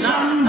Nation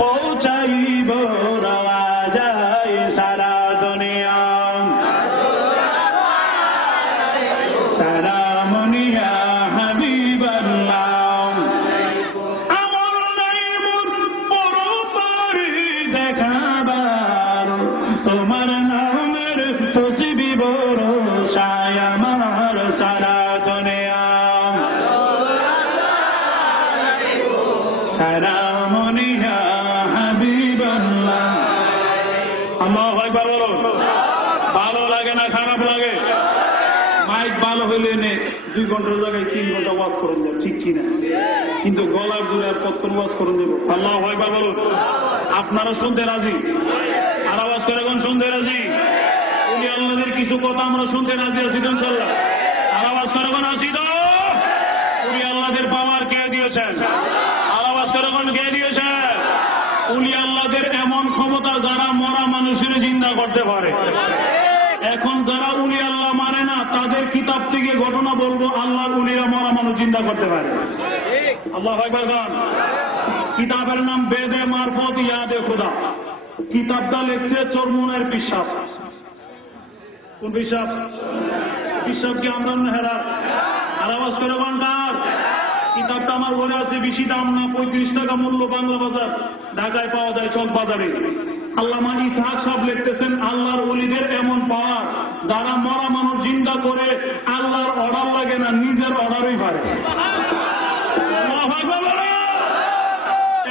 পৌঁছাইব রাজায় সারা দুনিয়া সালামুনিয়া হাবিবাল্লাহ আমল নাই মন পরপারে দেখাবার তোমার নামের তসবিহ বরসায় আমার সারা দুনিয়া সালামুনিয়া হাবিবাল্লাহ আল্লাহু আকবার বলো ভালো লাগে না খারাপ লাগে মাইক ভালো হইলে নে 2 ঘন্টার জায়গায় 3 ঘন্টা ওয়াজ করুন যাব ঠিক কি না কিন্তু গলার জোরে আর কতক্ষণ ওয়াজ করুন যাব আল্লাহু আকবার বলো আপনারা শুনতে রাজি আর আওয়াজ করে কোন শুনতে রাজি উনি আল্লাহর কিছু কথা আমরা শুনতে রাজি আছি তো ইনশাআল্লাহ আর আওয়াজ করে কোন আসি তো উনি আল্লাহর পাওয়ার কে দিয়েছেন আর আওয়াজ করে কোন কে দিয়েছেন উনি আল্লাহর এমন ক্ষমতা যারা মরা মানুষের জিন্দা করতে পারে এখন যারা উলি আল্লাহ মানে না তাদের কিতাব থেকে ঘটনা বলবো আল্লাহর উলিরা মরা মানুষ জিন্দা করতে পারে আল্লাহু আকবার গান কিতাবের নাম বেদে মারফত ইয়াদে খুদা কিতাবটা লিখছে চরমুনের পিসাব কোন পিসাব পিসাব কি আমরা হেরা আর আওয়াজ করে ঘন্টার কিতাবটা আমার ঘরে আছে বেশি দাম না 35 টাকা মূল্য বাংলা বাজার ঢাকায় পাওয়া যায় চক বাজারে আল্লামা ইসহাক সাহেব লিখতেছেন আল্লাহর ওলিদের এমন পাওয়ার যারা মরা মানুষ জিন্দা করে আল্লাহর অর্ডার লাগে না নিজের অর্ডারই পারে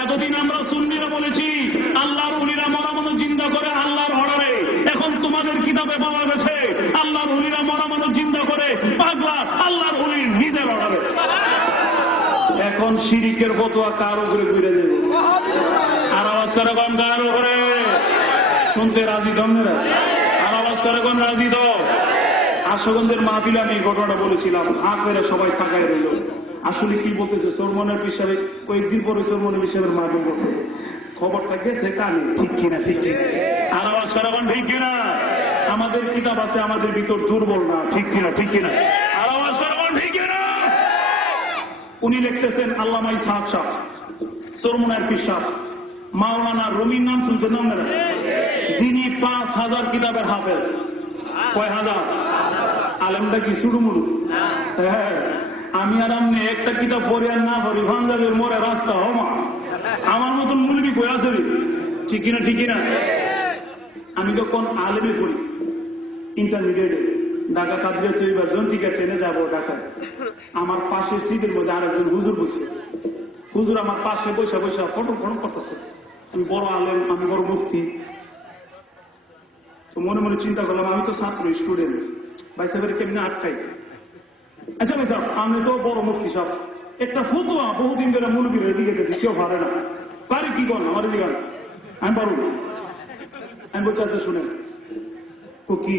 এতদিন আমরা সুন্নিরা বলেছি আল্লাহর ওলিরা এখন শিরিকের ফতোয়া কার উপরে ঘুরে দেব? আর আওয়াজ করে কোন কার উপরে? শুনতে রাজি দমরা? আর আওয়াজ করে কোন রাজি তো? আশুগঞ্জের মাহফিলে আমি এই ঘটনাটা বলেছিলাম, হাত মেরে সবাই তাকায় রইল। আসলে কি বলতেছে সরমনের পিসাবে, কয়েকদিন পরে সরমনের পিসাবের মাহফিল গেছে, খবরটা গেছে কানে, ঠিক কিনা? ঠিক কিনা? আর আওয়াজ করে কোন ঠিক কিনা? আমাদের কিতাব আছে, আমাদের ভিতর দুর্বল না, ঠিক কিনা? ঠিক কিনা? আর আওয়াজ করে কোন ঠিক কিনা? উনি লিখতেছেন আল্লামা ইসহাক সাহ, চরমনার পীর সাহ, মাওলানা রুমির নাম শুনছেন না আপনারা? যিনি 5000 কিতাবের হাফেজ। কয় হাজার? আলেমটা কি শুরুমুরু? হ্যাঁ, আমি আর আপনি একটা কিতাব পড়ি আর না পড়ি পাঞ্জাবের মোড়ে রাস্তা হমা, আমার মতন মুলবি কই আছে? ঠিক কিনা? ঠিক কিনা? আমি যখন আলেমে পড়ি ইন্টারমিডিয়েটে, ঢাকা কাদরিয়া তৈবার জন্টিকা ট্রেনে যাবো ঢাকায়, আমার পাশের সিটের মধ্যে আরেকজন হুজুর বসে। হুজুর আমার পাশে বসে বসে ফটো ফটো করতেছে। আমি বড় আলেম, আমি বড় মুফতি, তো মনে মনে চিন্তা করলাম আমি তো ছাত্র, স্টুডেন্ট, ভাই সাহেবের কেমনে আটকাই? আচ্ছা ভাই সাহেব, আমি তো বড় মুফতি সাহেব, একটা ফতোয়া বহুদিন ধরে মুলবির এদিকে গেছি, কেউ পারে না, পারে কি করেন আমার এদিকে? আমি পারবো না। আমি বলছি আচ্ছা শুনেন, ও কি?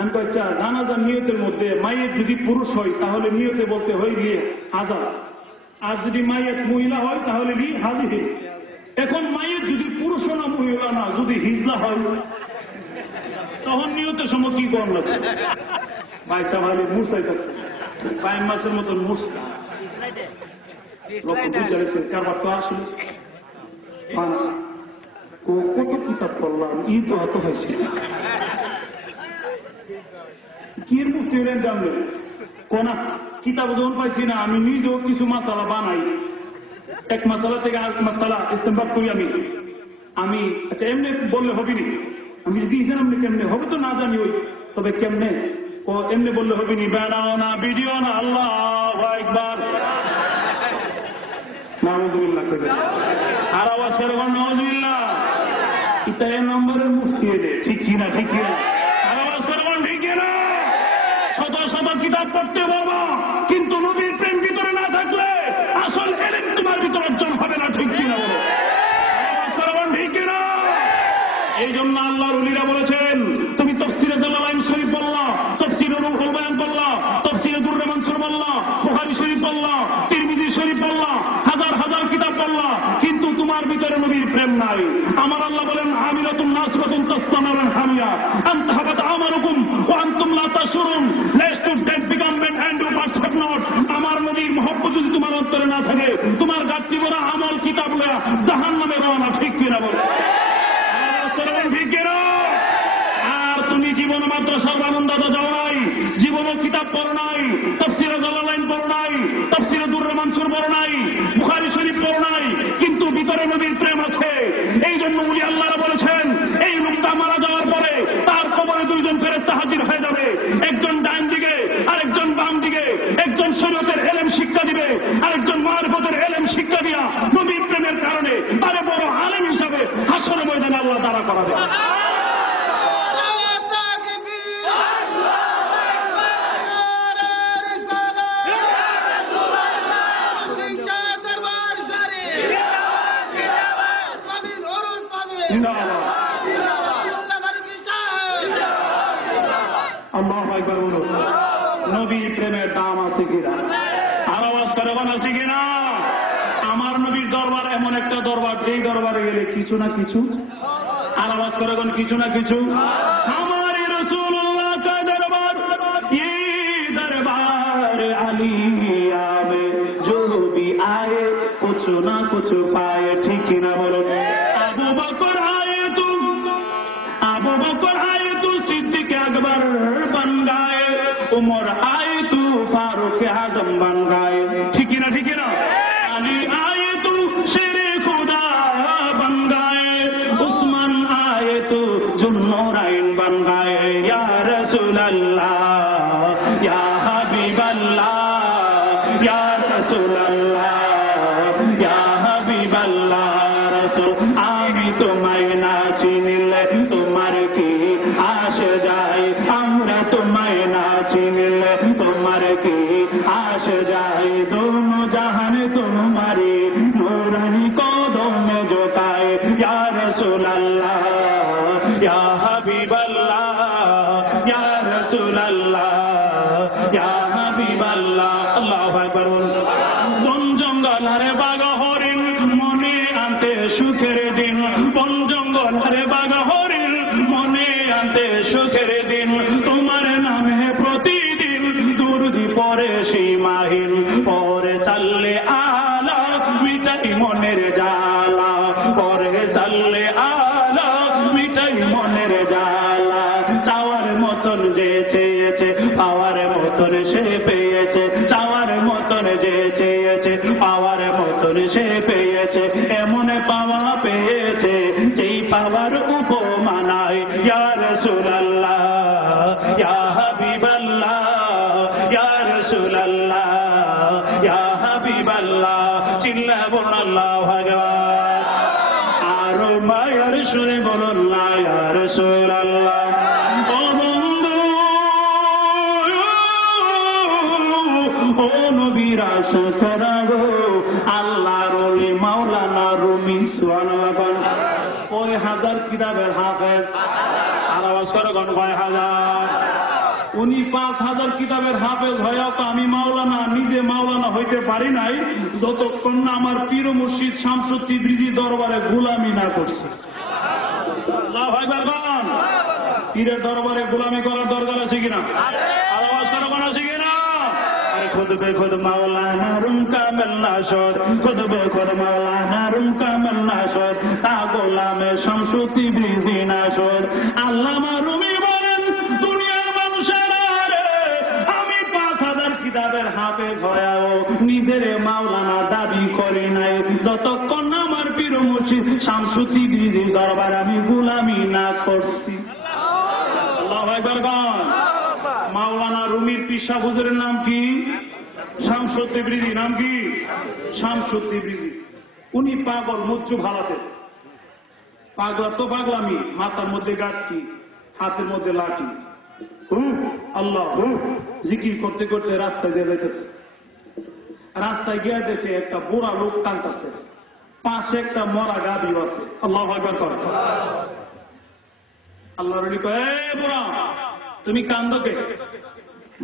আমি আচ্ছা, জানাজার নিয়তের মধ্যে মায়ের যদি পুরুষ হয় তাহলে নিয়তে বলতে হয় গিয়ে হাজার, আর যদি মায়ের মহিলা হয় তাহলে কি হাজির। এখন মায়ের যদি পুরুষ না মহিলা না, যদি হিজলা হয় তখন নিয়তের সময় কি করার লাগে? পয়সা ভালো মুরসাইতেছে, পাইম মাসের মতন মুরসা লক্ষ বুঝাইছে কারবার তো আসলে কত কিতাব করলাম, ই তো হাত হয়েছে কি মুক্তি হলেন জানলে কোনা কিতাব যখন পাইছি না, আমি নিজেও কিছু মশালা বানাই, এক মশালা থেকে আর মশালা ইস্তেমবাদ করি আমি আচ্ছা এমনি বললে হবে নি, আমি যদি আপনি কেমনে হবে তো না জানি ওই, তবে কেমনে ও এমনি বললে হবে নি, বেড়াও না ভিডিও না, আল্লাহু আকবার, নাউযুবিল্লাহ করে আর আওয়াজ করে নাউযুবিল্লাহ। এটা এই নম্বরের মুফতি এলে, ঠিক কিনা? ঠিক কিনা? আর আওয়াজ করে ঠিক কিনা? শত শত কিতাব পড়তে বাবা, কিন্তু নবীর প্রেম ভিতরে না থাকলে আসল এলেম তোমার ভিতরে অর্জন হবে না, ঠিক কিনা? বলো ঠিক কিনা? এই জন্য আল্লাহর ওলিরা বলেছেন, তুমি তাফসীরে জালালাইন শরীফ পড়লা, তাফসীরে রুহুল বায়ান পড়লা, তাফসীরে দুররে মানসুর পড়লা, বুখারী শরীফ পড়লা, তিরমিজি শরীফ পড়লা, হাজার হাজার কিতাব পড়লা, কিন্তু তোমার ভিতরে নবীর প্রেম নাই। আমার আল্লাহ বলেন আমিলাতুন নাসিবাতুন তাসতামারুন হামিয়া আনতাহাবাত আমারুকুম ওয়া আনতুম লা তাশউরুন, লেটস টু ডেট বিকামমেন্ট এন্ড ইউ পারসেপ্ট নট। আমার নবীর মহব্বত যদি তোমার অন্তরে না থাকে, তোমার গাছটি ভরা আমল কিতাব লয়া জাহান্নামে রওনা, ঠিক কিনা? বলে ঠিক কিনা? আর তুমি জীবন মাদ্রাসার বারান্দাতে যাও নাই, জীবনও কিতাব পড়ো নাই, তাফসীরে জালালাইন পড়ো নাই, তাফসীরে দুররে মানসুর পড়ো নাই, বুখারী শরীফ পড়ো নাই, কিন্তু ভিতরে নবীর প্রেম আছে। এই জন্য উনি আল্লাহরা বলেছেন, এই লোকটা মারা যাওয়ার পরে তার কবরে দুইজন ফেরেশতা হাজির হয়ে যাবে, একজন ডান দিকে আরেকজন বাম দিকে, একজন শরীয়তের ইলম শিক্ষা দিবে, আরেকজন মারিফতের ইলম শিক্ষা দিয়া নবীর প্রেমের কারণে তারে বড় আলেম হিসাবে হাসরের ময়দানে আল্লাহ দাঁড়া করাবে। নবীর প্রেমের দাম আছে কিনা? আর আওয়াজ করে আছে কিনা? আমার নবীর দরবার এমন একটা দরবার, যেই দরবারে গেলে কিছু না কিছু, আর আওয়াজ করে কিছু না কিছু। আমার রাসূলুল্লাহ কা দরবার, এই দরবার আলিয়া মে जो भी आए कुछ ना कुछ पाए, ठीक किना? बोलो আবু বকর आए तू सिद्दीक আকবর बन गए, उमर आए तू फारूक आजम बन गए, ठीक किना? ठीक किना? अली आए तू शेरे खुदा बन गए, उस्मान आए तू जुन्नूराइन बन गए, या रसूल अल्लाह या हबीब अल्लाह या रसूल अल्लाह या हबीब अल्लाह। रसूल আমি তোমায় না চিনিলে তোমার কি আসে যায়, আমরা তোমায় না চিনিলে তোমার কি আসে যায়, দোনো জাহানে জঙ্গল আরে বাঘ হরিণ মনে আনতে সুখের দিন, বন জঙ্গল আরে বাঘ হরিণ মনে আনতে সুখের দিন, তোমার নামে প্রতিদিন দুরুদি পড়ে সীমাহীন, পরে সাল্লে আলা মিটাই মনের জ্বালা, পরে সাল্লে আলা মিটাই মনের জ্বালা, চাওয়ার মতন যে চেয়েছে পাওয়ার মতন সে পেয়েছে, চাওয়ার মতন যে চেয়েছে পাওয়ার মতন সে পেয়েছে, এমন পাওয়া পেয়েছে যেই পাওয়ার উপমা নাই। ইয়া রাসূলুল্লাহ ইয়া হাবিবাল্লাহ ইয়া রাসূলুল্লাহ ইয়া হাবিবাল্লাহ, চিল্লা বলুন আল্লাহু আকবার, আরো মায়ের সুরে বলুন না ইয়া রাসূলুল্লাহ। ও নবীর আশা করাবো আল্লাহর ওলি মাওলানা রুমি, সুবহানাল্লাহ। কয় হাজার কিতাবের হাফেজ, আর আওয়াজ করে কোন কয় হাজার? উনি 5000 কিতাবের হাফেজ হয়েও তো আমি মাওলানা, নিজে মাওলানা হইতে পারি নাই যতক্ষণ না আমার পীর মুর্শিদ শামসুদ তিবরিজি দরবারে গোলামি না করছে। আল্লাহু আকবার। কোন পীরের দরবারে গোলামি করার দরকার আছে কিনা? আর আওয়াজ করে কোন আছে কিনা? खुद बे खुद मौलाना रूम का मिलना शोर, खुद बे खुद मौलाना रूम का मिलना शोर, ता गोलाम शमसुद तिबरिजी ना शोर। আল্লামা রুমি বলেন দুনিয়ার মানুষেরা রে, আমি 5000 কিতাবের হাফেজ হয়েও নিজের মাওলানা দাবি করি নাই যতক্ষণ না আমার পীর মুর্শিদ শামসুদ তিবরিজির দরবার আমি গোলামি না করছি। আল্লাহু আকবার। মাওলানা রুমির পিসা হুজুরের নাম কি? শামসুদ তিবরিজি। নাম কি? শামসুদ তিবরিজি। উনি পাগল মুচ্ছু ভালাতে, পাগলা তো পাগলামি, মাথার মধ্যে গাঁটটি, হাতের মধ্যে লাঠি, আল্লাহ জিকির করতে করতে রাস্তায় দিয়ে যাইতেছে। রাস্তায় গিয়ে দেখে একটা বুড়া লোক কাঁদতেছে, পাশে একটা মরা গাভী আছে। আল্লাহু আকবার করে। আল্লাহ রলি কয়, এ বুড়া তুমি কান্দো কে?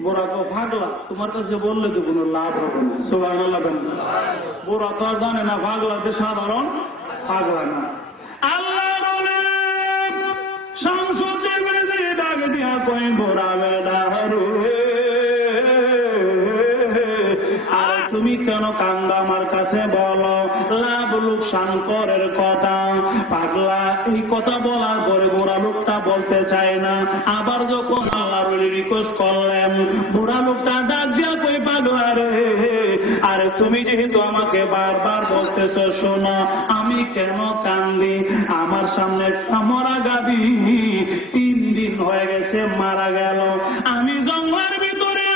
বুড়া কো ভাগলা, তোমার কাছে বললে তো কোনো লাভ হবে না। সুবহানাল্লাহ। বুড়া তো আর জানে না ভাগলাতে সাধারণ পাগলা না। আল্লাহ রলি শামসুদ তিবরিজি ডাক দিয়া কয়, বুড়া বেটা রে, আর তুমি কেন কান্দো আমার কাছে বলো, লাভ লোকসান করের কথা। পাগলা এই কথা বলার পরে বুড়া লোকটা বলতে চায় না। আবার যখন আল্লাহর ওলি রিকোয়েস্ট করলেন, বুড়া লোকটা ডাক দিয়া কই, পাগলা রে, আরে তুমি যেহেতু আমাকে বারবার বলতেছো, শোনো আমি কেন কান্দি। আমার সামনে মরা গাবি 3 দিন হয়ে গেছে মারা গেল, আমি জঙ্গলের ভিতরে,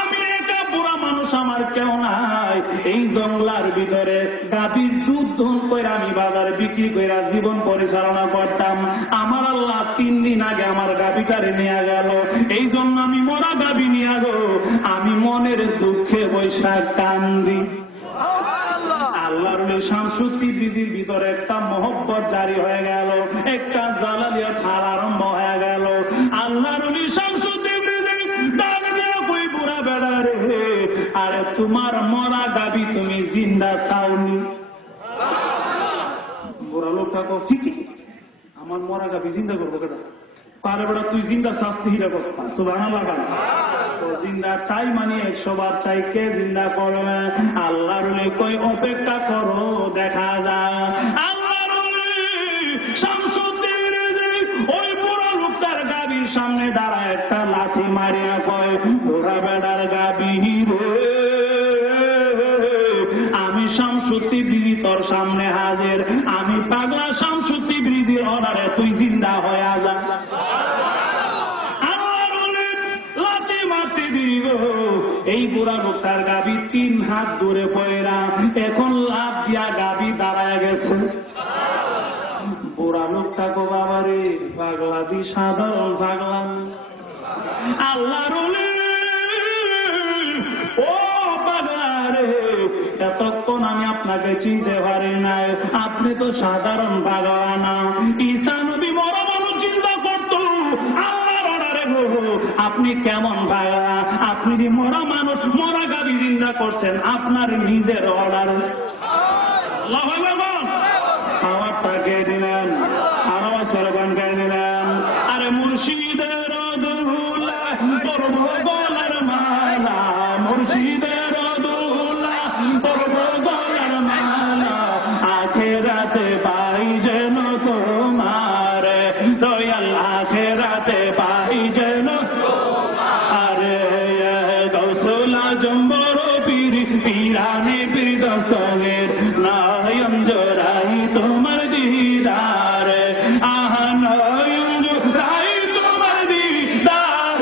আমি একা বুড়া মানুষ, আমার কেউ নাই। এই জঙ্গলার ভিতরে গাভীর দুধ দহন করে আমি বাজারে বিক্রি করে জীবন পরিচালনা করতাম। আমার আল্লাহ 3 দিন আগে আমার গাভীটারে নিয়ে গেল, এই জন্য আমি মরা গাভী নিয়ে গো আমি মনের দুঃখে বৈশাখ কান্দি। আল্লাহর শামসুদ তিবরিজির ভিতরে একটা মহব্বত জারি হয়ে গেল, একটা জালালিয়াত হাল আরম্ভ হয়ে গেল। আল্লাহর শামসুদ তিবরিজি ডাক দিয়ে কই, বুড়া বেড়া রে, আরে তোমার মরা গাবি তুমি জিন্দা চাওনি? বুড়া লোকটা কো, ঠিকই, আমার মরা গাবি জিন্দা করবো কেন? পারে বেড়া তুই জিন্দা শাস্তি হিরা বস্তা। সুবহানাল্লাহ। জিন্দা চাই মানে 100 বার চাই, কে জিন্দা করবে? আল্লাহর ওলি কই, অপেক্ষা করো দেখা যায়। আল্লাহর ওলি শামসুদ তিবরিজি ওই বুড়া লোকটার গাবির সামনে দাঁড়ায় একটা লাঠি মারিয়া কয়, বুড়া বেড়ার গাবি রে, আমি শামসুদ তিবরিজি তোর সামনে হাজির, আমি পাগলা শামসুদ তিবরিজির অর্ডারে তুই জিন্দা হয়ে যা। এই বুড়া লোকটার গাবি 3 হাত দূরে পয়রা এখন লাভ দিয়া গাবি দাঁড়ায় গেছে। বুড়া লোকটা গো বাবারে, পাগলা দি সাধারণ পাগলা। আল্লাহর ওলি, ও পাগলা রে, এতক্ষণ আমি আপনাকে চিনতে পারি নাই, আপনি তো সাধারণ পাগলা না। ঈসা নবী মরা মানুষ চিন্তা করতো, আল্লাহর অর্ডারে গো আপনি আপনি কেমন ভাইয়া, আপনি যে মরা মানুষ মরা গাবি জিন্দা করছেন আপনার নিজের অর্ডার। আল্লাহু আকবার। খাওয়ারটা কে দিলেন? আরো সরবান কে দিলেন? আরে মুর্শিদের দুলা করব গলার মালা, মুর্শিদের দুলা করব গলার মালা, আখেরাতে পাই যেন তোমার দয়াল, আখেরাতে পাই যেন। আরে গৌসুল আজম বড় পীর, পীরানে পীর দস্তগীর, নয়ন জোড়াই তোমার দিদার, আহা নয়ন জোড়াই তোমার দিদার,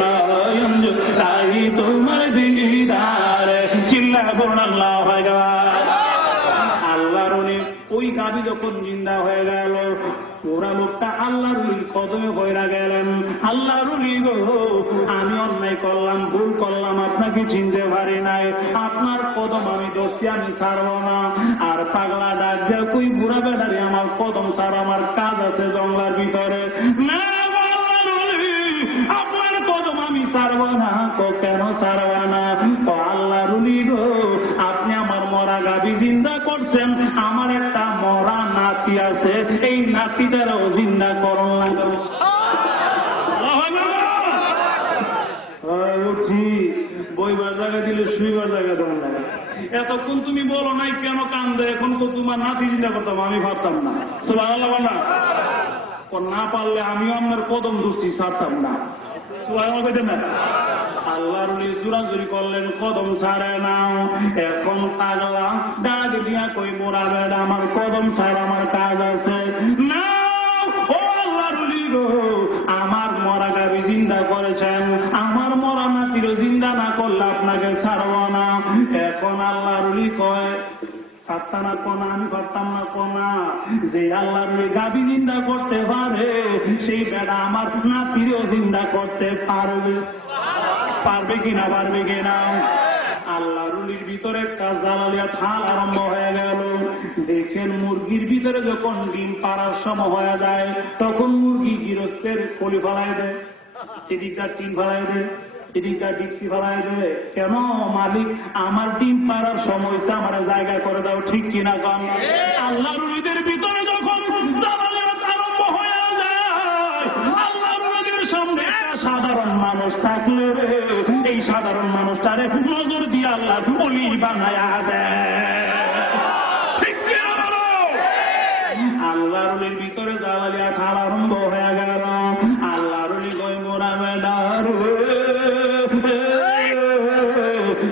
নয়ন জোড়াই তোমার দিদার। চিল্লা বলুন আল্লাহু আকবার। আল্লাহর ওই গাবি যখন জিন্দা হয়ে গেল, ওরা লোকটা আল্লাহর ওলির কদমে পয়রা গেলেন। আল্লাহর ওলি গো, আমি অন্যায় করলাম, ভুল করলাম, আপনাকে চিনতে পারি নাই, আপনার কদম আমি ধরছি, আমি ছাড়ব না। আর পাগলা ডাক দেয়, কই বুড়া বেড়ারে আমার কদম ছাড়, আমার কাজ আছে জঙ্গলার ভিতরে। না আপনার কদম আমি ছাড়ব না। কেন ছাড়ব না? আল্লাহর ওলি গো, আপনি আমার মরা গাবি জিন্দা করছেন, আমার একটা মরা নাতি আছে, এই নাতিটারও জিন্দা করুন না। উঠি বইবার জায়গা দিলে শুইবার জায়গা দেওয়া লাগে। এতক্ষণ তুমি বলো নাই কেন কান্দে, এখন তোমার নাতি জিন্দা করতাম, আমি ভাবতাম না। সুবহানাল্লাহ না? না পারলে আমিও আপনার কদম ধরছি, ছাড়তাম না। সুবহানাল্লাহ কইতেন না? আল্লাহর ওলি জোরাজুরি করলেন, কদম ছাড়ে না। এখন পাগলা ডাক দিয়া কই মোরা বেড়া আমার কদম ছাড়, আমার কাজ আছে। না ও আল্লাহর ওলি গো, আমার মরা গাবি জিন্দা করেছেন, আমার মরা নাতিরও জিন্দা না করলে আপনাকে ছাড়ব না। এখন আল্লাহর ওলি কয়, ছাড়তা না কোনা, আমি পারতাম না কোনা, যে আল্লাহর ওলি গাবি জিন্দা করতে পারে, সেই বেড়া আমার নাতিরও জিন্দা করতে পারবে। পারবে কিনা? পারবে কিনা? আল্লাহর ওলির ভিতরে একটা জালালিয়া থাল আরম্ভ হয়ে গেল। দেখেন মুরগির ভিতরে যখন ডিম পাড়ার সময় হয়ে যায়, তখন মুরগি গৃহস্থের খলি ফেলায় দেয়, এদিকটা টিন ফেলায় দেয়, এদিকটা ডিক্সি ফেলায় দেয়। কেন? মালিক আমার ডিম পাড়ার সময় হয়েছে, আমার জায়গা করে দাও, ঠিক কিনা কন? আল্লাহর ওলিদের ভিতরে যখন জালালিয়াত আরম্ভ হয়ে যায়, আল্লাহর ওলিদের সামনে একটা সাধারণ মানুষ থাকলে এই সাধারণ মানুষটারে নজর দিয়ে আল্লাহ ওলি বানায়া দেয়। ঠিক কিনা বলো? আল্লাহর ওলির ভিতরে জালালিয়া থাল আরম্ভ হয়ে গেল। আল্লাহর ওলি কই মোরা বেডার,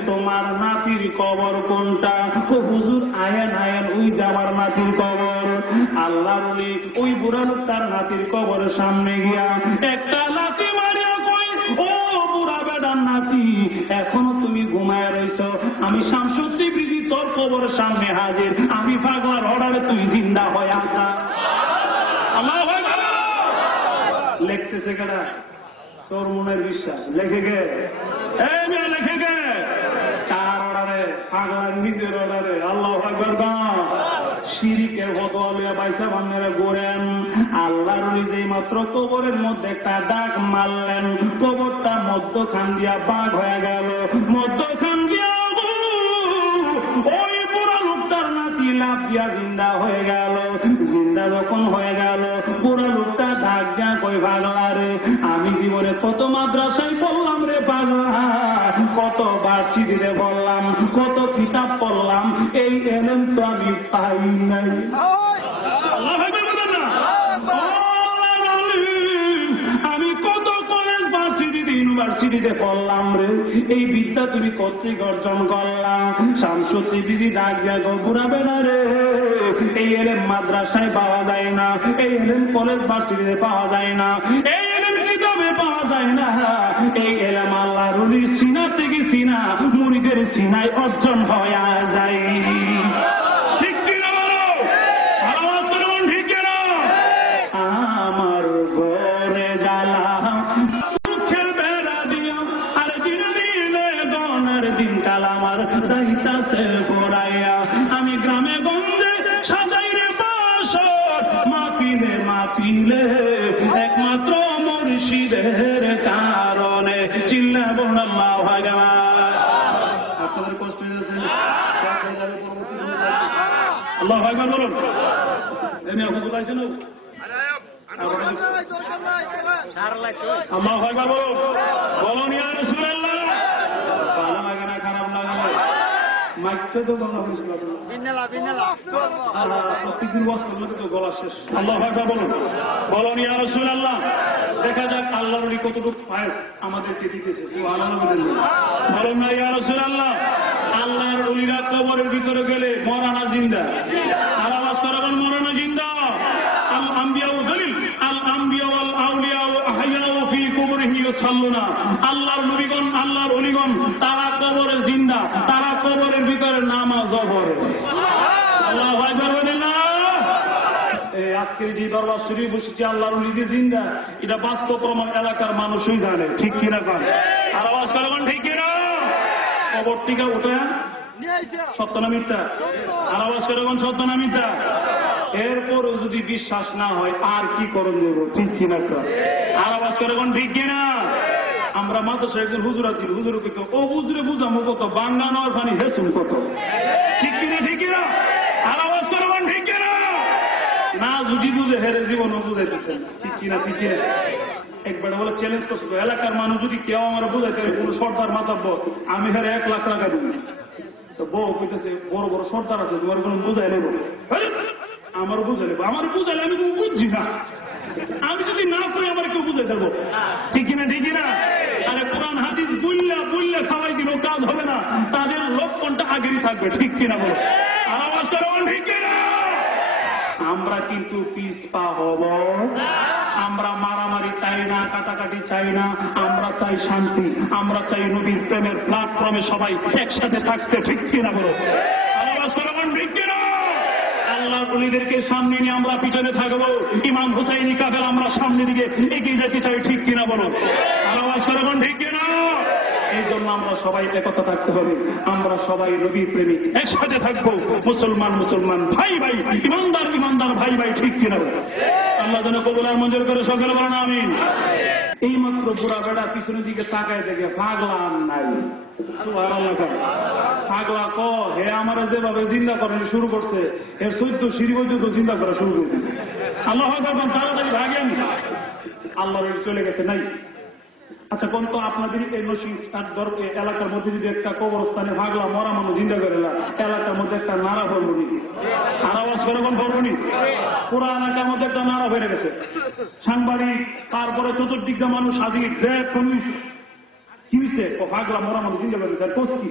তোমার নাতির কবর কোনটা? ও হুজুর আয়েন আয়েন, ওই যে আমার নাতির কবর। আল্লাহর ওলি ওই বুড়া লোকটার নাতির কবরের সামনে গিয়া একটা লাথি মারিয়া কই, ও বুড়া বেডার নাতি, এখনো তুমি ঘুমায় রইছ, আমি শামসুদ্দি বিজি তোর কবরের সামনে হাজির, আমি পাগলার অর্ডারে তুই জিন্দা হয়ে আসা। আল্লাহু আকবার। লিখতেছে কেডা? সরমনের বিশ্বাস। লেখে গে? এই মেয়ে লেখে গে? কার অর্ডারে? পাগলার নিজের অর্ডারে। আল্লাহু আকবার। শিরিকের ফতোয়া লইয়া পয়সা বান্দারা ঘোরেন। আল্লাহর ওলি যেই মাত্র কবরের মধ্যে একটা দাগ মারলেন, কবরটা মধ্যখান দিয়া বাঘ হয়ে গেল। মধ্যখান দিয়া ওই পুরো লোকটার নাতি লাফ দিয়া জিন্দা হয়ে গেল। জিন্দা যখন হয়ে গেল, পুরো লোকটা ডাক দিয়া কই, পাগলা রে, আমি জীবনে কত মাদ্রাসায় পড়লাম রে পাগলা, কত ভার্সিটিতে পড়লাম, কত কিতাব পড়লাম, এই এলেম তো আমি পাই নাই। আমি কত কলেজ ভার্সিটিতে ইউনিভার্সিটিতে পড়লাম রে, এই বিদ্যা তুমি কর্তৃক অর্জন করলাম। শামসুদ্দি বিজি ডাক দিয়া গো, বুড়া বেড়া রে, এই এলেম মাদ্রাসায় পাওয়া যায় না, এই এলেম কলেজ ভার্সিটিতে পাওয়া যায় না, এই এলেম কিতাবে পাওয়া যায় না, এই এলেম আল্লাহর ওলির সিনা থেকে সিনা মুরিদের সিনায় অর্জন হয়ে যায়। ঠিক কিনা বলো? আওয়াজ করে বলুন, ঠিক কিনা? আমার ঘরে জ্বালা দুঃখের বেড়া দিয়া, আর দিন দিলে গণের দিন কাল আমার যাইতাছে পড়াইয়া, আমি গ্রামে গঞ্জে সাজাই রে বাসর, মাহফিলে মাহফিলে একমাত্র মুর্শিদের কাজ। লাগে না? আপনাদের কষ্ট হয়ে যাচ্ছে, আল্লাহু আকবার বলুন। এমনি হুজুর আইছেন, আল্লাহু আকবার বলুন, বলুন ইয়া রাসূলুল্লাহ। ভালো লাগে না, খারাপ লাগে না? মাইকটা তো বন্ধ হয়েছিল, প্রত্যেকদিন ওয়াজ করলে তো গলা শেষ। আল্লাহু আকবার বলুন, বলুন ইয়া রাসূলুল্লাহ। দেখা যাক আল্লাহর ওলি কতটুকু ফায়েজ আমাদেরকে দিতেছে। সুবহানাল্লাহ বলুন না ইয়া রাসূলুল্লাহ। আল্লাহর ওলিরা কবরের ভিতরে গেলে মরা না জিন্দা? আর আওয়াজ করে বল, মরা না জিন্দা? আল আম্বিয়া ওয়াল দলিল, আল আম্বিয়া ওয়াল আউলিয়া আহইয়া ফি কুবরিহি ইউসাল্লুনা। আল্লাহর নবীগণ, আল্লাহর ওলিগণ তারা কবরে জিন্দা, তারা কবরের ভিতরে নামাজ পড়ে। আল্লাহু আকবার বলেন না? আজকের যে দরবার শরীফ বসেছে আল্লাহর ওলি যে জিন্দা, এটা বাস্তব প্রমাণ এলাকার মানুষই জানে, ঠিক কিনা কন? আর আওয়াজ করে বল, ঠিক কিনা? কবর থেকে উঠে সত্য না মিথ্যা? আর আওয়াজ করে বল, সত্য না মিথ্যা? এরপরও যদি বিশ্বাস না হয় আর কি করণ দেব, ঠিক কিনা কন? আর আওয়াজ করে বল, ঠিক কিনা? আমরা মাদ্রাসায় একজন হুজুর আছি, হুজুর কইত ও হুজুরে বুঝামো কত, বাঙ্গা নর পানি হেসুন কত, ঠিক কিনা? ঠিক কিনা? আর আওয়াজ করে বল, ঠিক কিনা? না যদি বুঝে হেরে জীবনও বুঝাই দিতেন, ঠিক কিনা? ঠিক কিনা? একবার বলে চ্যালেঞ্জ করছে, এলাকার মানুষ যদি কেউ আমার বুঝাইতে কোন সর্দার মাতাব্য, আমি হেরে 1 লাখ টাকা দিব। তো বউ কইতেছে বড় বড় সর্দার আছে, তোমার কোন বুঝাই নেব? আমার বুঝাই নেবো, আমার বুঝাইলে আমি বুঝছি না, আমি যদি না করি আমার কেউ বুঝাই দেবো, ঠিক কিনা? ঠিক কিনা? আরে কোরআন হাদিস বললে খাওয়াই দিল, কাজ হবে না, তাদের লক্ষণটা আগেরই থাকবে, ঠিক কিনা? বলো আর আওয়াজ করো, ঠিক কিনা? আমরা কিন্তু পিছপা হব। আমরা মারামারি চাই না, কাটাকাটি চাই না, আমরা চাই শান্তি, আমরা চাই নবীর প্রেমের প্ল্যাটফর্মে সবাই একসাথে থাকতে, ঠিক কিনা? বলো আওয়াজ করো, ঠিক কিনা? আল্লাহর ওলিদেরকে সামনে নিয়ে আমরা পিছনে থাকবো, ইমাম হুসাইনি কাফেলা আমরা সামনের দিকে এগিয়ে যেতে চাই, ঠিক কিনা? বলো আওয়াজ করো, ঠিক কিনা? এই জন্য আমরা সবাই একতা থাকতে হবে, আমরা সবাই নবীর প্রেমিক, একসাথে থাকবো, মুসলমান মুসলমান ভাই ভাই, ইমানদার ইমানদার ভাই ভাই, ঠিক কিনা? আল্লাহ যেন কবুল আর মঞ্জুর করে, সকলে বলেন আমিন। এই মাত্র বুড়া বেড়া পিছনের দিকে তাকায় দেখে পাগলা নাই। সুবহানাল্লাহ। পাগলা ক হে আমারে যেভাবে জিন্দা করেন শুরু করছে, এর 14 সিঁড়ি পর্যন্ত জিন্দা করা শুরু করছে। আল্লাহ আকবার, তাড়াতাড়ি ভাগেন। আল্লাহ চলে গেছে নাই। আচ্ছা কোন তো আপনাদের এই এলাকার মধ্যে যদি একটা কবরস্থানে ভাগলা মরা মানুষ জিন্দা করে এলাকার মধ্যে একটা নাড়া ভরবনি, আর আওয়াজ করে কোন ভরবনি? পুরা এলাকার মধ্যে একটা নাড়া বেড়ে গেছে। সাংবাদিক, তারপরে চতুর্দিকটা মানুষ হাজির, কি হয়েছে? ভাগলা মরা মানুষ জিন্দা করে স্যার কোচ কি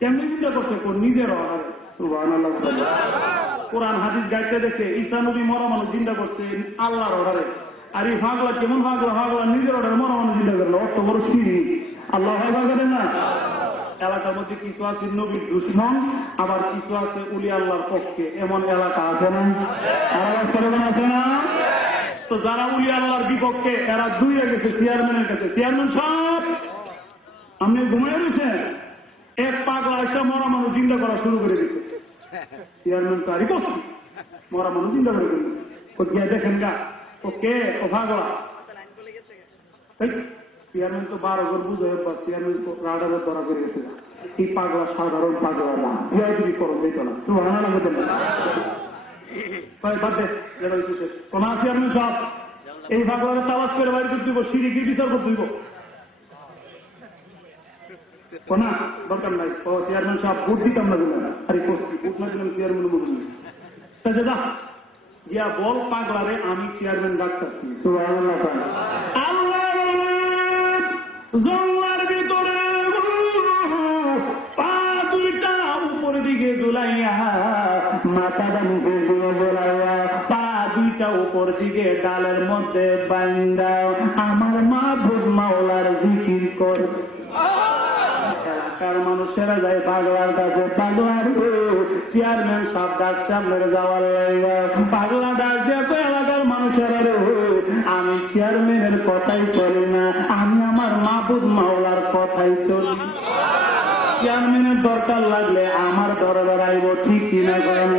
কেমনি চিন্তা করছে? নিজের সুবহানাল্লাহ। কোরআন হাদিস গাইতে দেখে ঈসা নবী মরা মানুষ জিন্দা করছে আল্লাহর অর্ডারে। আর এই ভাগলা কেমন ভাগলা? ভাগলা নিজের অর্ডারে মরা মানুষ জিন্দা করলো, অত বড় সিঁড়ি। আল্লাহ করেন না? এলাকার মধ্যে কিছু আছে নবীর দুশমন, আবার কিছু আছে উলি আল্লাহর পক্ষে, এমন এলাকা আছে না? আছে না? তো যারা উলি আল্লাহর বিপক্ষে এরা দুইয়ে গেছে চেয়ারম্যানের কাছে। চেয়ারম্যান সাহেব আপনি ঘুমিয়ে রয়েছেন, এক পাগলা এসে মরা মানুষ জিন্দা করা শুরু করে দিয়েছে। চেয়ারম্যান তো আরই কষ্ট, মরা মানুষ জিন্দা করে দিল। গিয়ে দেখেন গা ওকে ও ভাগলা। চেয়ারম্যান তো 12 জন বুঝে, চেয়ারম্যান তো রাডারে ধরা করে গেছে। এই পাগলা সাধারণ পাগলা না, বিআইডি করো দিত না। সুবহানাল্লাহ। কোন চেয়ারম্যান সাহেব এই ভাগলারে তালাশ করে বাড়ি করতে দিব, সিঁড়ি কি বিচার করতে দিব? না দরকার নাই। চেয়ারম্যান সাহেব ভোট দিতাম না দিলাম, আরে ভোট না দিলাম চেয়ারম্যান বলুন যা গিয়া বল পাগলারে আমি চেয়ারম্যান ডাকতেছি। জঙ্গলার ভিতরে পা দুইটা উপরের দিকে ঝুলাইয়া, মাথাটা নিচে দিয়ে ঝুলাইয়া, পা দুইটা উপর দিকে ডালের মধ্যে বান্দা আমার মাহবুব মাওলার জিকির কর। এলাকার মানুষেরা যায় পাগলার কাছে, পাগলার চেয়ারম্যান সব ডাকছে আপনার যাওয়ার লাইয়া। পাগলা ডাক দিয়ে এলাকার মানুষেরা আমি চেয়ারম্যানের কথাই চলি না, আমি আমার মাহবুব মাওলার কথাই চলি। চেয়ারম্যানের দরকার লাগলে আমার দরবার আইব, ঠিক কিনা করেন?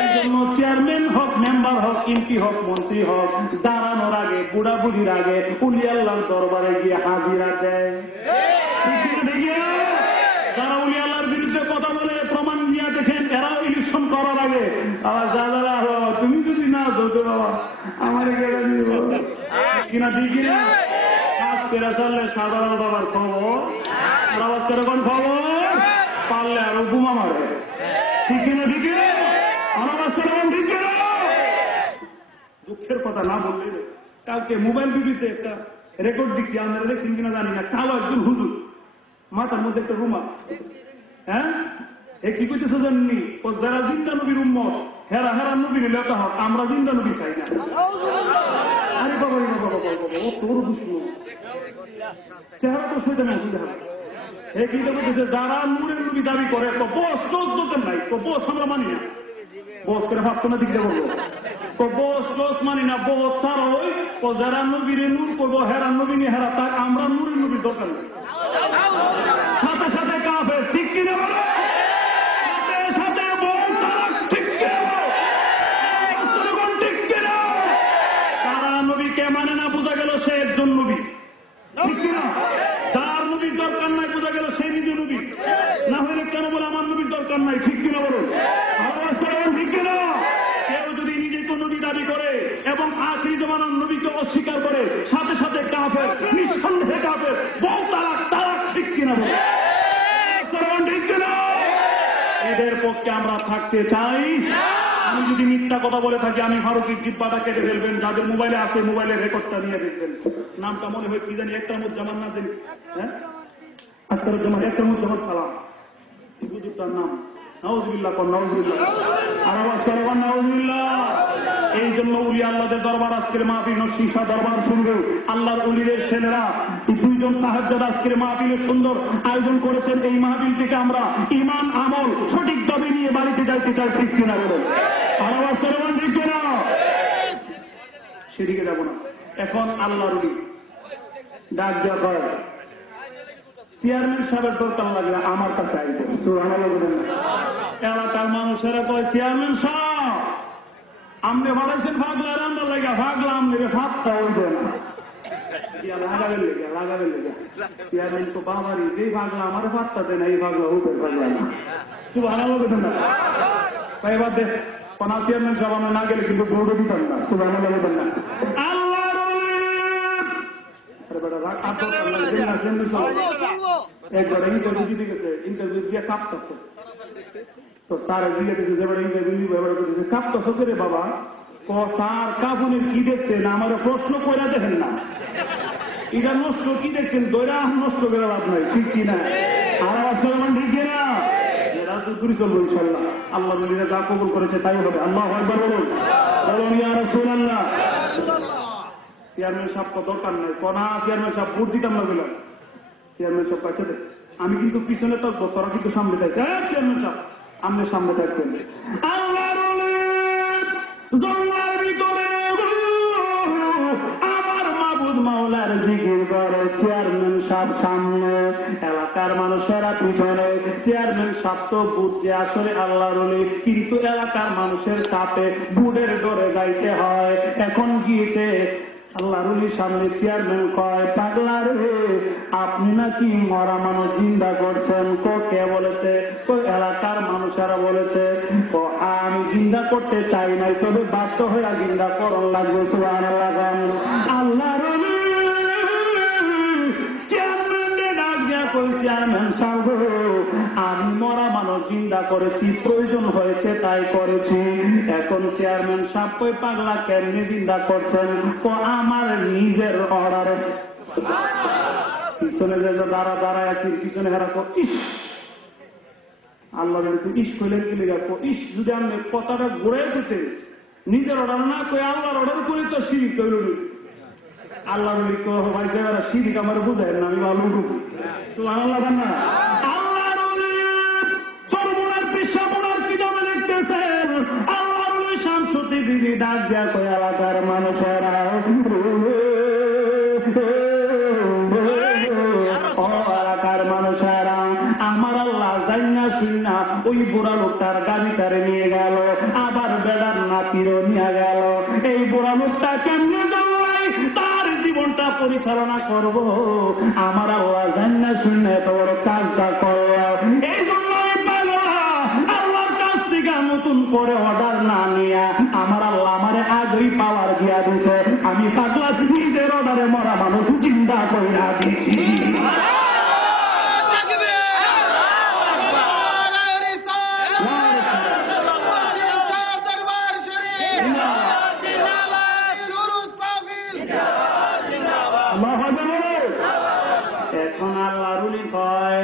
এই জন্য চেয়ারম্যান হোক, মেম্বার হোক, এমপি হোক, মন্ত্রী হোক, দাঁড়ানোর আগে বুড়া বুড়ির আগে উলি আল্লাহর দরবারে গিয়ে হাজিরা দেয়। যারা উলি আল্লাহর বিরুদ্ধে কথা বলে প্রমাণ দিয়ে দেখেন, এরাও ইলেকশন করার আগে আবার যারা তুমি যদি না ধরতে বাবা আমার কিনা দিকি না কাজ পেরা চললে সাধারণ বাবার খবর আওয়াজ করে কোন খবর পারলে আরো বোমা মারে, ঠিক কিনা ঠিক কিনা আওয়াজ করে ঠিক কিনা। দুঃখের কথা না বললে কালকে মোবাইল ভিডিওতে একটা রেকর্ড দেখছি, আপনারা দেখছেন কিনা জানি না, কালো একজন হুজুর মাথার মধ্যে একটা রুমা, হ্যাঁ এ কি করতেছে জাননি, ও যারা জিন্দা নবীর উম্মত হেরা হেরা নবীর লেখা হোক, আমরা জিন্দা নবী চাই না। আরে বাবা বাবা বাবা বাবা ও তোর দুশ্মন, চেহারা তো সইতে না এ কি করতেছে, যারা নূরের নবী দাবি করে তো বস দোকান নাই, তো বস আমরা মানি না, বস করে ভাবতো না দিকটা বলবো, তো বস টস মানি না, বস ছাড়া ওই ও যারা নবীর নূর করবো হেরা নবী নিয়ে হেরা তাক, আমরা নূরের নবীর দরকার নেই। সাথে সাথে কাফের, ঠিক কিনা বলো, সাথে সাথে বল তারা ঠিক কিনা, ঠিক কিনা। তারা নবীকে মানে না, বোঝা গেল সে একজন নবী, ঠিক কিনা। তার নবীর দরকার নাই, বোঝা গেল সে নিজে নবী না হলে কেন বলে আমার নবীর দরকার নাই, ঠিক কিনা বলুন, ঠিক কিনা। কেউ যদি নিজেকে নবী দাবি করে এবং আখিরি জামানার নবীকে অস্বীকার করে, সাথে সাথে কাফের, নিঃসন্দেহে কাফের, বল তারা তারা, ঠিক কিনা বলুন, ঠিক কিনা। এদের পক্ষে আমরা থাকতে চাই। আমি যদি মিথ্যা কথা বলে থাকি, আমি ফারুকের জিব্বাটা কেটে ফেলবেন, যাদের মোবাইলে আছে মোবাইলের রেকর্ডটা নিয়ে দেখবেন, নামটা মনে হয় কি জানি, একরামুজ্জামান না জানি, হ্যাঁ আখতারুজ্জামান, একরামুজ্জামান সালাম হুজুরটার নাম, নাউজুবিল্লাহ কোন নাউজুবিল্লাহ, আর আওয়াজ করে নাউজুবিল্লাহ। এই জন্য উলি আল্লাহদের দরবার আজকের মাহফিল নরসিংসা দরবার শুনবে, আল্লাহর উলিদের ছেলেরা দুইজন সাহায্যের আজকের মাহফিলের সুন্দর আয়োজন করেছেন। এই মাহফিল থেকে আমরা ঈমান আমল সঠিক দাবি নিয়ে বাড়িতে যাইতে চাই, ঠিক কিনা বলে, আর আওয়াজ করে ঠিক কিনা। সেদিকে যাব না, এখন আল্লাহর উলি ডাক দেওয়া করে, চেয়ারম্যান সাহেবের দরকার লাগলে আমার কাছে আইব, এলাকার মানুষেরা কয় চেয়ারম্যান সাহেব আমনে ভালাইছেন ভাগলা রান্না লাগা, ভাগলা আমনে ভাতটা হইবে না, লাগাবেন লেগে লাগাবেন লেগে, চেয়ারম্যান তো বাবারই, যেই ভাগলা আমার ভাতটা দেয় না, এই ভাগলা উঠে ভাগলা না, সুবহানাল্লাহ বলেন না। এবার দেখ কোন চেয়ারম্যান সাহেব আমরা না গেলে কিন্তু বোর্ডও দিতাম না, সুবহানাল্লাহ বলেন না। একবারে ইন্টারভিউ দিতে গেছে, ইন্টারভিউ দিয়ে কাঁপতেছে, তো স্যার দিয়ে গেছে যেবার ইন্টারভিউ কাঁপতেছ রে বাবা, ক স্যার কাপুনের কি দেখছেন, আমার প্রশ্ন করে দেখেন না, এটা নষ্ট কি দেখছেন, দৈরা নষ্ট করে লাভ নাই, ঠিক কিনা। আর আওয়াজ করে ঠিক কিনা, রাসূল পুরি চলবো ইনশাআল্লাহ, আল্লাহ নবীরা যা কবুল করেছে তাই হবে। আল্লাহু আকবার বলুন, বলুন ইয়া রাসূলুল্লাহ। চেয়ারম্যান সাহেব দরকার নাই, কোনা চেয়ারম্যান সাহেব ভোট দিতাম না বললাম, চেয়ারম্যান সাহেব কাছে আমি কিন্তু পিছনে থাকবো, তোরা কিন্তু সামনে থাকবে, চেয়ারম্যান সাহেব আপনি সামনে থাকবেন। আল্লাহর জঙ্গলের ভিতরে আমার মাবুদ মাওলার জিকির করে, চেয়ারম্যান সাহেব সামনে, এলাকার মানুষেরা পিছনে। চেয়ারম্যান সাহেব তো বুঝছে আসলে আল্লাহর ওলি, কিন্তু এলাকার মানুষের চাপে বুড়ের ডরে যাইতে হয়। এখন গিয়েছে আল্লাহর ওলির সামনে, চেয়ারম্যান কয় পাগলা রে আপনি নাকি মরা মানুষ জিন্দা করছেন, কে বলেছে, এলাকার মানুষেরা বলেছে, আমি জিন্দা করতে চাই নাই, তবে বাধ্য হয়ে জিন্দা করন লাগবে, সুবহানাল্লাহ। আল্লাহর ওলি চেয়ারম্যান ডাক দিয়া কই, চেয়ারম্যান সাহেব আমি মরা মানুষ জিন্দা করেছি, প্রয়োজন হয়েছে তাই করেছি। এখন চেয়ারম্যান সাহেব কই পাগলা কেমনি জিন্দা করছেন, আমার নিজের অর্ডারে। পিছনে যে দাঁড়া দাঁড়ায় আছি, পিছনে হারা ইস আল্লাহ ইস কইলেন কি লেগা, ইস যদি আমি কথাটা ঘুরে দিতে নিজের অর্ডার না কই আল্লাহর অর্ডার করে তো শিরিক কইল, আল্লাহ ভাই সাহেবেরা শিরিক আমার বুঝায় না, আমি ভালো বুঝি, সুবহানাল্লাহ না। আল্লাহর সর্বনার পেশাবনার কি দামে লিখতেছেন, আল্লাহর শামসুদ্দিন দিদি ডাক দেয়া কই এলাকার মানুষেরা, এলাকার মানুষেরা আমার আল্লাহ জান্না শুনা ওই বুড়া লোকটার গাড়িটারে নিয়ে গেল, আবার বেড়ার নাতিরও নিয়ে গেল। এই বুড়া লোকটা কেমনে যাওয়াই তার জীবনটা পরিচালনা করব, আমার আল্লাহ জান্না শুনে এত বড় কাজটা করল। নতুন করে অর্ডার না নিয়ে আমার আল্লাহ আমারে আগেই পাওয়ার দিয়া দিছে। আমি পাগলা নিজের অর্ডারে মরা মানুষ চিন্তা কইরা দিছি। এখন আল্লাহ রুলি কয়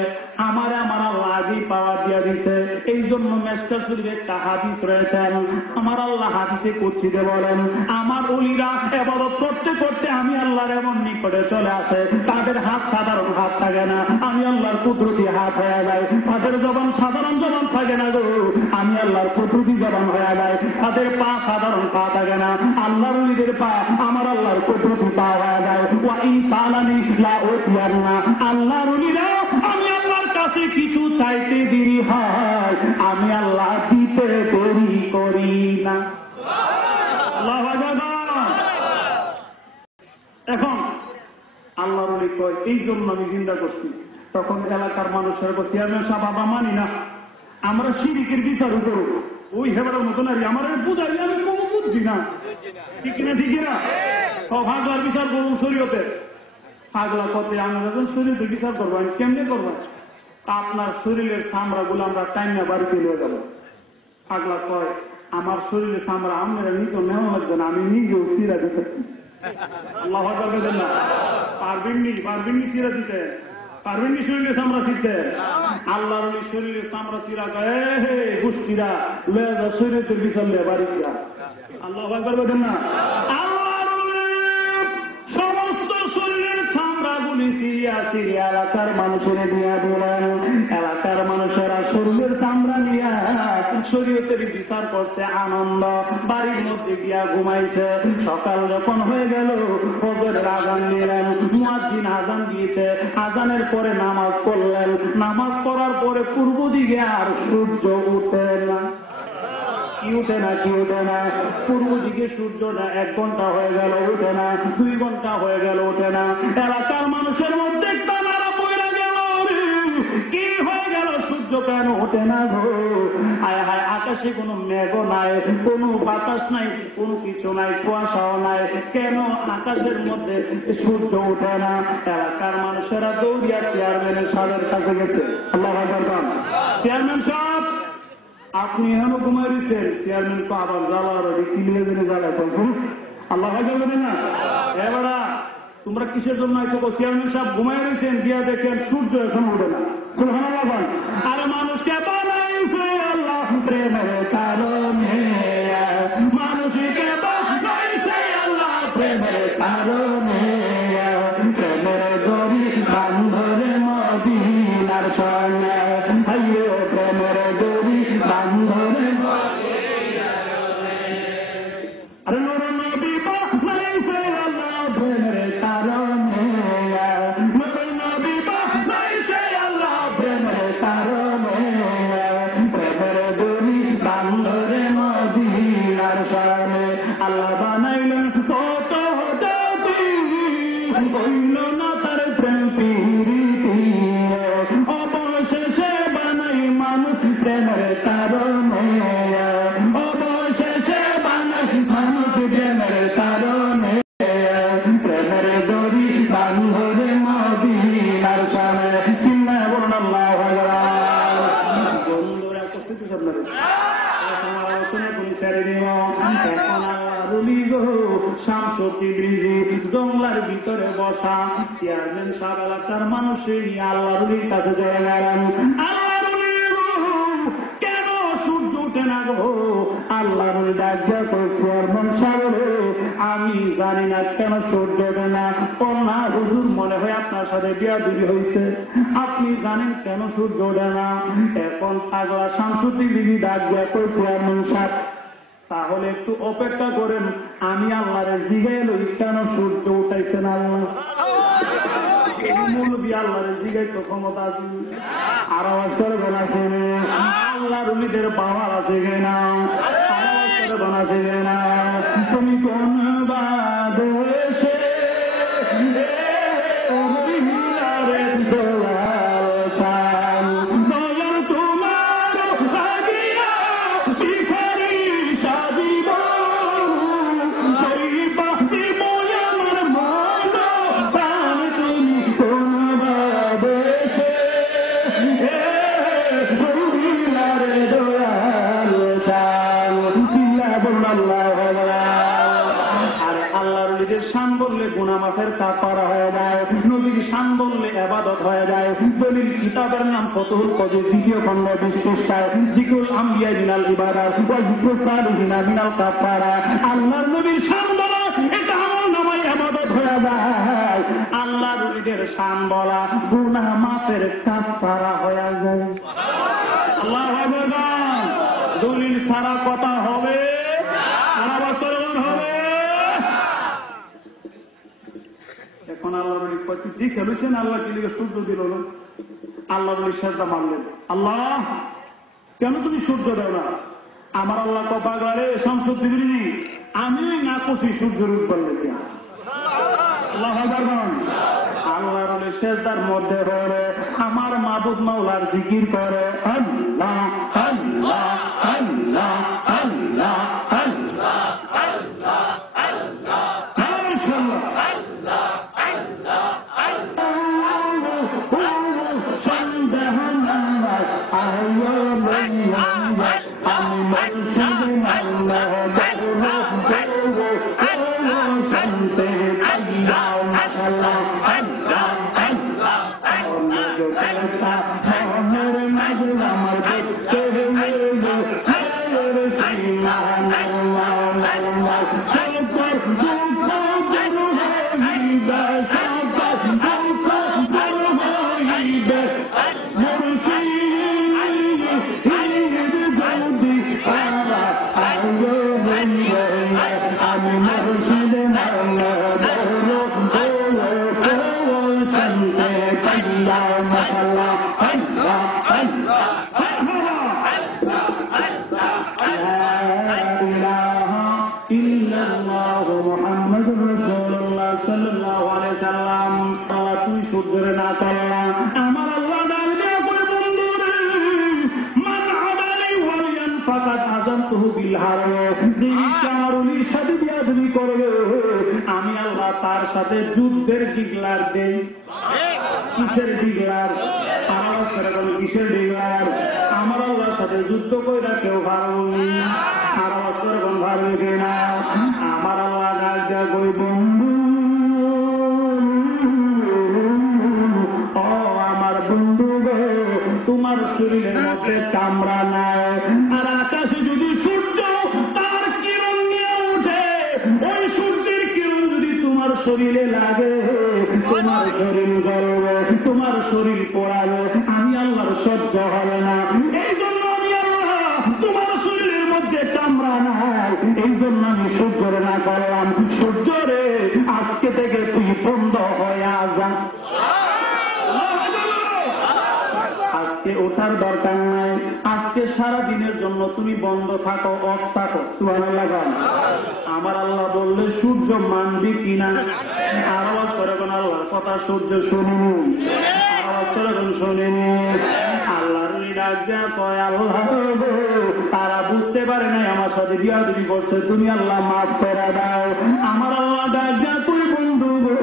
আমার আল্লাহ আগেই পাওয়ার দিয়া দিছে। এই জন্য মেশকা শরীফে একটা হাদিস রয়েছেন, আমার আল্লাহ হাদিসে কুদসিতে বলেন আমার ওলিরা ইবাদত করতে করতে আমি আল্লাহর এমন নিকটে চলে আসে তাদের হাত সাধারণ হাত থাকে না, আমি আল্লাহর কুদরতি হাত হয়ে যায়। তাদের জবান সাধারণ জবান থাকে না গো, আমি আল্লাহর কুদরতি জবান হয়ে যায়। তাদের পা সাধারণ পা থাকে না, আল্লাহর ওলিদের পা আমার আল্লাহর কুদরতি পা হয়ে যায়। ওয়া ইনসালানি লা উতিয়ানা, আল্লাহর ওলিরা আমি আল্লাহর কাছে কিছু চাইতে দেরি হয় আমি আল্লাহ দিতে দেরি করি না। আল্লাহু আকবার। এখন আল্লাহর ওলি কয় এই জন্য আমি চিন্তা করছি। তখন এলাকার মানুষের চেয়ারম্যান সাহেব বাবা মানি না, আমরা শিরিকের বিচার করব, ওই হেবারের মতন আর আমার বুঝাই আমি কোনো বুঝছি না, ঠিক না ঠিক না ভাগলার বিচার করবো শরীয়তে। পাগলা পথে আমরা যখন শরীরে বিচার করবো আমি কেমনে করবো? আপনার শরীরের চামড়া গুলো আমরা টাইনা বাড়িতে নিয়ে যাবো। পাগলা কয় আমার শরীরের চামড়া আমরা নিতে নেওয়া লাগবে না, আমি নিজেও সিরা দিতেছি। আল্লাহ না পারবেননি সিরা দিতে, পারবেননি শরীরের চামড়া ছিঁড়তে। আল্লাহর শরীরের চামড়া চিরা গোষ্ঠীরা শরীরের বিচার লে বাড়িতে। আল্লাহ বলবেন না সমস্ত শরীরের চামড়া গুলি সিরিয়া সিরিয়া এলাকার মানুষের নিয়ে দিলেন। এলাকার মানুষেরা শরীরের চামড়া নিয়ে শরীয়তের বিচার করছে, আনন্দ বাড়ির মধ্যে গিয়া ঘুমাইছে। সকাল যখন হয়ে গেল ফজরের আজান দিলেন, মুয়াজ্জিন আজান দিয়েছে, আজানের পরে নামাজ পড়লেন। নামাজ পড়ার পরে পূর্ব দিকে আর সূর্য উঠে না, কি উঠে না পূর্ব দিকে সূর্যটা 1 ঘন্টা হয়ে গেল উঠে না, 2 ঘন্টা হয়ে গেল ওঠে না। এলাকার মানুষের মধ্যে তারা পড়ে গেল, কি হয়ে গেল সূর্য কেন ওঠে না গো? হায় হায়, আকাশে কোনো মেঘ নাই, কোনো বাতাস নাই, কোনো কিছু নাই, কুয়াশাও নাই, কেন আকাশের মধ্যে সূর্য ওঠে না? এলাকার মানুষেরা দৌড়িয়া চেয়ারম্যানের সাহেবের কাছে গেছে। আল্লাহ আকবার। চেয়ারম্যান সাহেব আপনি এখনো ঘুমাই দিচ্ছেন। চেয়ারম্যান তো আবার জ্বালার কিলিয়ে দিনে জ্বালায় বলছেন। আল্লাহ বলে না এবারা তোমরা কিসের জন্য আইছো? চেয়ারম্যান সাহেব ঘুমাই দিয়েছেন, গিয়া দেখেন সূর্য এখন উঠে না। সুবহানাল্লাহ। আরে মানুষকে বানাইছে আল্লাহ প্রেমের কারণে, মানুষকে বানাইছে আল্লাহ প্রেমের কারণে, প্রেমের দড়ি বান্ধরে মদিনার সনে, হাইয়ে প্রেমের দড়ি বান্ধরে মদিনার সনে। আরে নূর নবী বানাইছে আল্লাহ প্রেমের কারণে, নূর নবী বানাইছে আল্লাহ প্রেমের কারণে, প্রেমের দড়ি বান্ধরে মদিনার সনে। আল্লাহ বানাইলেন কত জাতি, হইল না তার প্রেম প্রীতি, অবশেষে বানাই মানুষ প্রেমের কারণে, অবশেষে বানাই মানুষ প্রেমের কারণে, প্রেমের দড়ি বান্ধরে মদিনার সনে। চিন্তা করুন আল্লাহ বন্ধুরা, উপস্থিত আপনাদের আলোচনা করি ছেড়ে দিব। এখন জঙ্গলার ভিতরে বসা চেয়ারম্যান সাহেব এলাকার মানুষের নিয়ে আল্লাহর কাছে চলে গেলেন। কেন সূর্য উঠে না গো? আল্লাহর ডাক চেয়ারম্যান সাহেব আমি জানি না কেন সূর্য ওঠে না। না হুজুর, মনে হয় আপনার সাথে বিয়াদবি হয়েছে, আপনি জানেন কেন সূর্য ওঠে না। এখন পাগলা শামসুদ্দিন বিবি ডাক দিয়া চেয়ারম্যান সাহেব তাহলে একটু অপেক্ষা করেন, আমি আল্লাহরে জিগাই লই কেন সূর্য উঠাইছে না। মূলবি আল্লাহরে জিগাই তো ক্ষমতা আছে, আর আওয়াজ করে বলাছে আল্লাহর উলিদের পাওয়ার আছে কিনা, আওয়াজ করে বলাছে কিনা। তুমি কোন বাদেশে তোমার নবীর শান বললে গুনাহ মাফের কাফারা হয়ে যায়, নবীর শান বললে ইবাদত হয়ে যায়। দলিল কিতাবের নাম ফতুহুল কদির, দ্বিতীয় খণ্ড 20 পৃষ্ঠায় যিকরুল আম্বিয়া মিনাল ইবাদাত ওয়া যিকরুস সালিহিনা মিনাল কাফারা। আল্লাহর নবীর শান বলা এটা আমলনামায় ইবাদত হয়ে যায়, আল্লাহর নবীর শান বলা গুনাহ মাফের কাফারা হয়ে যায়। আল্লাহু আকবার। দলিল ছাড়া কথা হবে, আওয়াজ করে হবে। এখন আল্লাহ নবী কত কি খেলেছেন, আল্লাহ কি লিখে সূর্য দিল না, আল্লাহ নবী সেজদা মারলেন, আল্লাহ কেন তুমি সূর্য দাও না? আমার আল্লাহ কথা করে শামসুদ্দিন আমি না করছি সূর্যের উপর লেগে। আল্লাহ আল্লাহ নবী সেজদার মধ্যে পড়ে আমার মাবুদ মাওলার জিকির করে, আল্লাহ আল্লাহ আল্লাহ আল্লাহ আল্লাহ আল্লাহ আল্লাহ আমি আল্লাহ তার সাথে যুদ্ধের ডিক্লার দেই। কিসের ডিক্লার? আমার কিসের ডিক্লার? আমার আল্লাহর সাথে যুদ্ধ কইরা কেউ পারবনি। আর আওয়াজ করে কোন পারবে কিনা? আমার আল্লাহ ডাক কই বন্ধু, ও আমার বন্ধু গো, তোমার শরীরের মধ্যে চামড়া নাই, আর আকাশে যদি সূর্য তার কিরণ নিয়ে উঠে, ওই সূর্যের কিরণ যদি তোমার শরীরে লাগে, তোমার শরীর জ্বলবে, তোমার শরীর পোড়াবে, আমি আল্লাহর সহ্য হবে না। এই জন্য আমি আল্লাহ তোমার শরীরের মধ্যে চামড়া নাই, এই জন্য আমি সূর্যরে না করলাম। সূর্যরে আজকে থেকে তুই বন্ধ হয়ে যা, আজকে ওঠার দরকার নাই, আজকে সারা দিনের জন্য তুমি বন্ধ থাকো, অফ থাকো। সুবহানাল্লাহ। আমার আল্লাহ বললে সূর্য মানবি কিনা? আর আওয়াজ করে কোন আল্লাহর কথা সূর্য শুনুন, আওয়াজ করে কোন শোনেনি? আল্লাহর ডাক দেয়া কয় আল্লাহ তারা বুঝতে পারে নাই আমার সাথে বিয়াদবি করছে, তুমি আল্লাহ মাফ করে দাও। আমার আল্লাহ ডাক দেয়া তুই বন্ধু গো,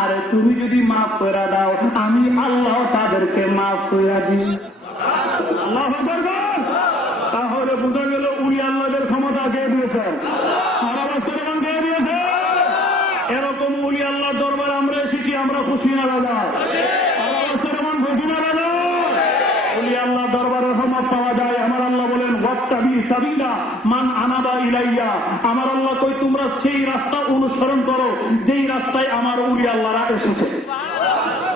আরে তুমি যদি মাফ করে দাও আমি আল্লাহ তাদেরকে মাফ করে দিই। আল্লাহু আকবার। তাহলে বোঝা গেল উনি আল্লাহদের ক্ষমতা কে দিয়েছে? আর আওয়াজ করে কোন কে দিয়েছে? এরকম উনি আল্লাহর দরবারে আমরা এসেছি, আমরা খুশি না রাজা? আর আওয়াজ করে কোন খুশি না রাজা? উনি আল্লাহর দরবারে রহমত পাওয়া যায়। আমার আল্লাহ বলেন ওয়াত্তাবি সাবিলা মান আনাবা ইলাইয়া। আমার আল্লাহ কই তোমরা সেই রাস্তা অনুসরণ করো যেই রাস্তায় আমার উলি আল্লাহরা এসেছে।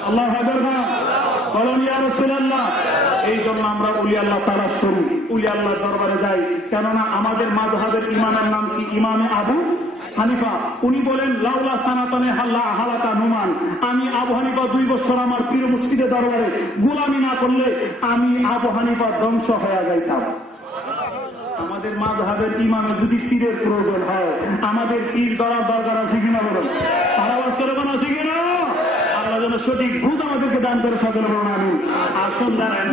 আল্লাহু আকবার বলেন ইয়া রাসূলুল্লাহ। এই জন্য আমরা উলি আল্লাহ তালাশ করি, উলি আল্লাহর দরবারে যাই। কেননা আমাদের মাযহাবের ইমামের নাম কি? ইমামে আবু হানিফা। উনি বলেন লাউলা সানাতানে হালাকা নুমান, আমি আবু হানিফা 2 বছর আমার পীর মুর্শিদের দরবারে গোলামি না করলে আমি আবু হানিফা ধ্বংস হয়ে যাইতাম। আমাদের মাযহাবের ইমামের যদি পীরের প্রয়োজন হয়, আমাদের পীর ধরার দরকার আছে কিনা বলুন? আওয়াজ করে কোন আছে কিনা? আল্লাহ যেন সঠিক বুঝ আমাদেরকে দান করে সকল বলুন আমিন। আসুন দাঁড়ান।